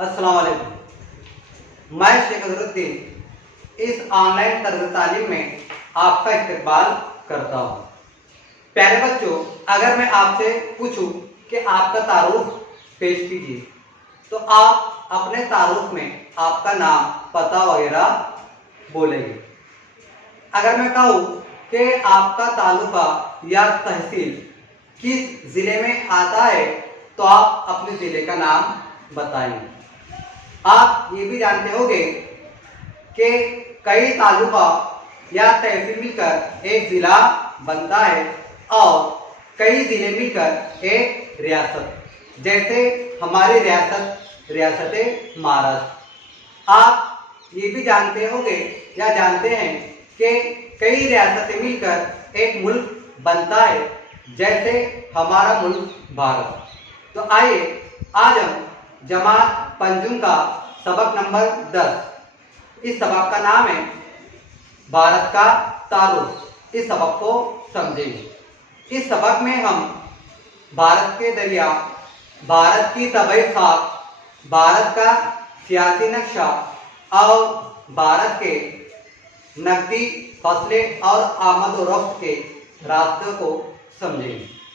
अस्सलाम वालेकुम। मैं शेख अजहरुद्दीन इस ऑनलाइन तर्ज तालीम में आपका इस्तकबाल करता हूँ। प्यारे बच्चों, अगर मैं आपसे पूछूं कि आपका तारुफ पेश कीजिए, तो आप अपने तारुफ में आपका नाम, पता वगैरह बोलेंगे। अगर मैं कहूँ कि आपका तालुका या तहसील किस ज़िले में आता है, तो आप अपने ज़िले का नाम बताएंगे। आप ये भी जानते होंगे कि कई तालुका या तहसील मिलकर एक ज़िला बनता है और कई ज़िले मिलकर एक रियासत, जैसे हमारी रियासत महाराष्ट्र। आप ये भी जानते होंगे या जानते हैं कि कई रियासतें मिलकर एक मुल्क बनता है, जैसे हमारा मुल्क भारत। तो आइए आज हम जमात पंजुम का सबक नंबर 10, इस सबक का नाम है भारत का तारुफ। इस सबक को समझेंगे। इस सबक में हम भारत के दरिया, भारत की तबई खाक, भारत का सियासी नक्शा और भारत के नकदी, फसलें और आमद और रफ्त के रास्तों को समझेंगे।